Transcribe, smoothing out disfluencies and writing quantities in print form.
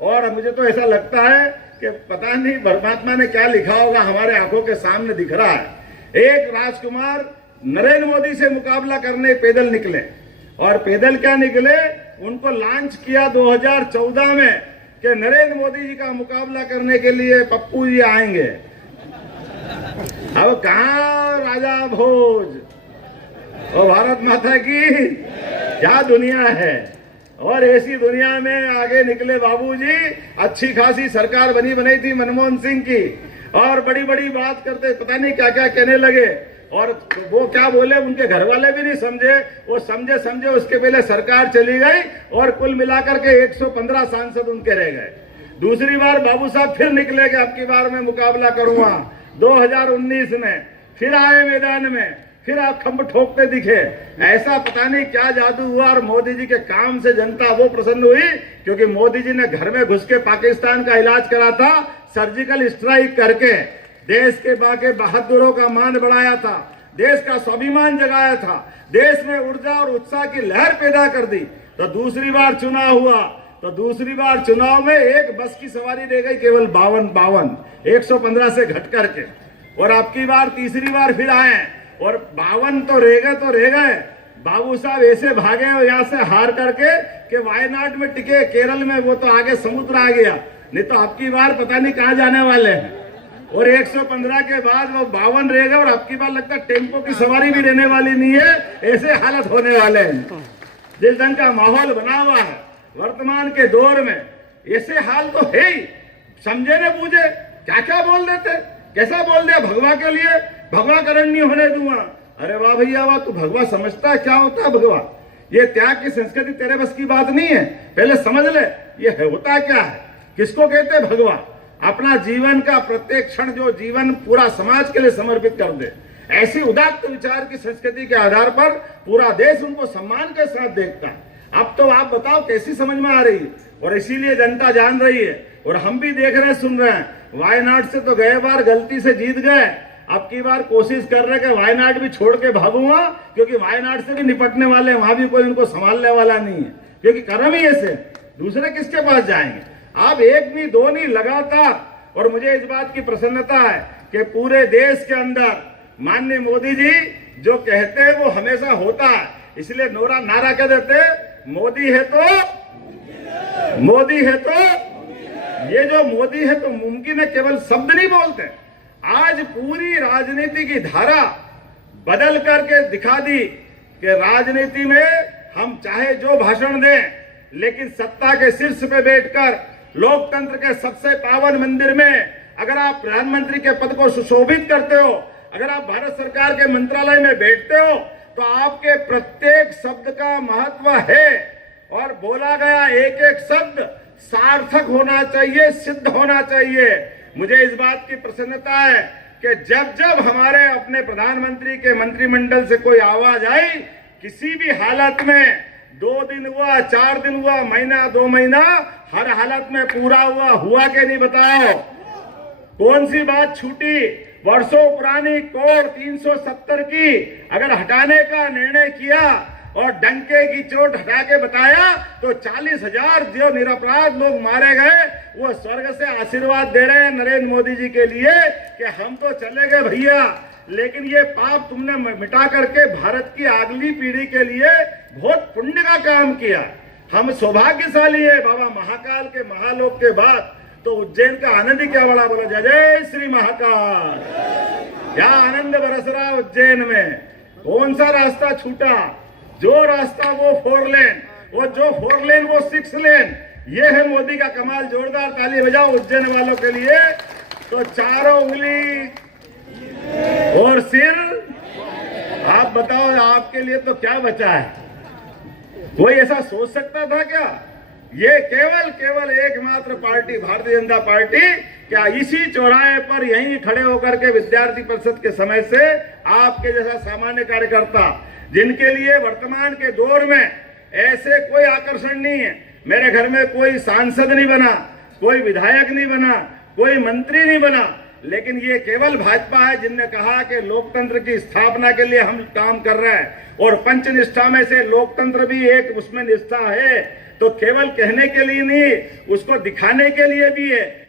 और मुझे तो ऐसा लगता है कि पता नहीं परमात्मा ने क्या लिखा होगा, हमारे आंखों के सामने दिख रहा है। एक राजकुमार नरेंद्र मोदी से मुकाबला करने पैदल निकले, और पैदल क्या निकले, उनको लॉन्च किया 2014 में कि नरेंद्र मोदी जी का मुकाबला करने के लिए पप्पू जी आएंगे। अब कहाँ राजा भोज और भारत माता की क्या दुनिया है। और ऐसी दुनिया में आगे निकले बाबूजी। अच्छी खासी सरकार बनी बनाई थी मनमोहन सिंह की, और बड़ी बड़ी बात करते, पता नहीं क्या क्या कहने लगे। और वो क्या बोले उनके घर वाले भी नहीं समझे, वो समझे उसके पहले सरकार चली गई और कुल मिलाकर के 115 सांसद उनके रह गए। दूसरी बार बाबू साहब फिर निकले कि अब की बार मैं मुकाबला करूंगा। 2019 में फिर आए मैदान में, फिर आप खंभ ठोकते दिखे। ऐसा पता नहीं क्या जादू हुआ, और मोदी जी के काम से जनता वो प्रसन्न हुई क्योंकि मोदी जी ने घर में घुस के पाकिस्तान का इलाज करा था, सर्जिकल स्ट्राइक करके देश के बाकी बहादुरों का मान बढ़ाया था, देश का स्वाभिमान जगाया था, देश में ऊर्जा और उत्साह की लहर पैदा कर दी। तो दूसरी बार चुनाव हुआ, तो दूसरी बार चुनाव में एक बस की सवारी रह गई केवल 52 115 से घट करके। और अब की बार तीसरी बार फिर आए और 52 तो रह गए। बाबू साहब ऐसे भागे यहाँ से हार करके कि वायनाड में टिके, केरल में वो तो आगे समुद्र आ गया, नहीं तो अब की बार पता नहीं कहाँ जाने वाले हैं। और 115 के बाद वो 52 रह गए, और अब की बार लगता है टेम्पो की सवारी भी रहने वाली नहीं है, ऐसे हालत होने वाले हैं। जिस ढंग का माहौल बना हुआ है वर्तमान के दौर में, ऐसे हाल तो है ही। समझे न बूझे क्या क्या बोल देते, कैसा बोल दिया भगवा के लिए, भगवा करण नहीं होने दूंगा। अरे वाह भैया वाह, तू भगवा समझता है क्या होता है भगवा? ये त्याग की संस्कृति तेरे बस की बात नहीं है, पहले समझ ले ये होता क्या है, किसको कहते हैं भगवा। अपना जीवन का प्रत्येक क्षण जो जीवन पूरा समाज के लिए समर्पित कर दे, ऐसी उदात्त विचार की संस्कृति के आधार पर पूरा देश उनको सम्मान के साथ देखता है। अब तो आप बताओ कैसी समझ में आ रही है, और इसीलिए जनता जान रही है, और हम भी देख रहे हैं, सुन रहे हैं। वायनाड से तो गए बार गलती से जीत गए, अब की बार कोशिश कर रहे कि वायनाड भी छोड़ के भागूंगा, क्योंकि वायनाड से भी निपटने वाले, वहां भी कोई उनको संभालने वाला नहीं है, क्योंकि कर्म ही ऐसे, दूसरे किसके पास जाएंगे। आप एक नहीं दो नहीं लगातार। और मुझे इस बात की प्रसन्नता है कि पूरे देश के अंदर माननीय मोदी जी जो कहते हैं वो हमेशा होता है, इसलिए नारा क्या देते, मोदी है तो ये जो मोदी है तो मुमकिन है, केवल शब्द नहीं बोलते। आज पूरी राजनीति की धारा बदल करके दिखा दी कि राजनीति में हम चाहे जो भाषण दें, लेकिन सत्ता के शीर्ष पे बैठकर लोकतंत्र के सबसे पावन मंदिर में अगर आप प्रधानमंत्री के पद को सुशोभित करते हो, अगर आप भारत सरकार के मंत्रालय में बैठते हो, तो आपके प्रत्येक शब्द का महत्व है, और बोला गया एक एक शब्द सार्थक होना चाहिए, सिद्ध होना चाहिए। मुझे इस बात की प्रसन्नता है कि जब जब हमारे अपने प्रधानमंत्री के मंत्रिमंडल से कोई आवाज आई, किसी भी हालत में 2 दिन हुआ, 4 दिन हुआ, महीना 2 महीना, हर हालत में पूरा हुआ कि नहीं बताओ। कौन सी बात छूटी? वर्षों पुरानी कोड 370 की अगर हटाने का निर्णय किया और डंके की चोट हटा के बताया, तो 40,000 जो निरपराध लोग मारे गए, वो स्वर्ग से आशीर्वाद दे रहे हैं नरेंद्र मोदी जी के लिए कि हम तो चले गए भैया, लेकिन ये पाप तुमने मिटा करके भारत की अगली पीढ़ी के लिए बहुत पुण्य का काम किया। हम सौभाग्यशाली है। बाबा महाकाल के महालोक के बाद तो उज्जैन का आनंद ही क्या बड़ा, बोला जय जय श्री महाकाल। क्या आनंद बरस रहा उज्जैन में। कौन सा रास्ता छूटा? जो रास्ता वो 4 लेन, वो जो 4 लेन वो 6 लेन। ये है मोदी का कमाल। जोरदार ताली बजाओ उज्जैन वालों के लिए। तो चारों उंगली और सिर, आप बताओ आपके लिए तो क्या बचा है? कोई ऐसा सोच सकता था क्या? ये केवल एकमात्र पार्टी भारतीय जनता पार्टी क्या इसी चौराहे पर यहीं खड़े होकर के विद्यार्थी परिषद के समय से आपके जैसा सामान्य कार्यकर्ता, जिनके लिए वर्तमान के दौर में ऐसे कोई आकर्षण नहीं है। मेरे घर में कोई सांसद नहीं बना, कोई विधायक नहीं बना, कोई मंत्री नहीं बना, लेकिन ये केवल भाजपा है जिनने कहा कि लोकतंत्र की स्थापना के लिए हम काम कर रहे हैं। और पंच निष्ठा में से लोकतंत्र भी एक उसमें निष्ठा है। तो केवल कहने के लिए नहीं, उसको दिखाने के लिए भी है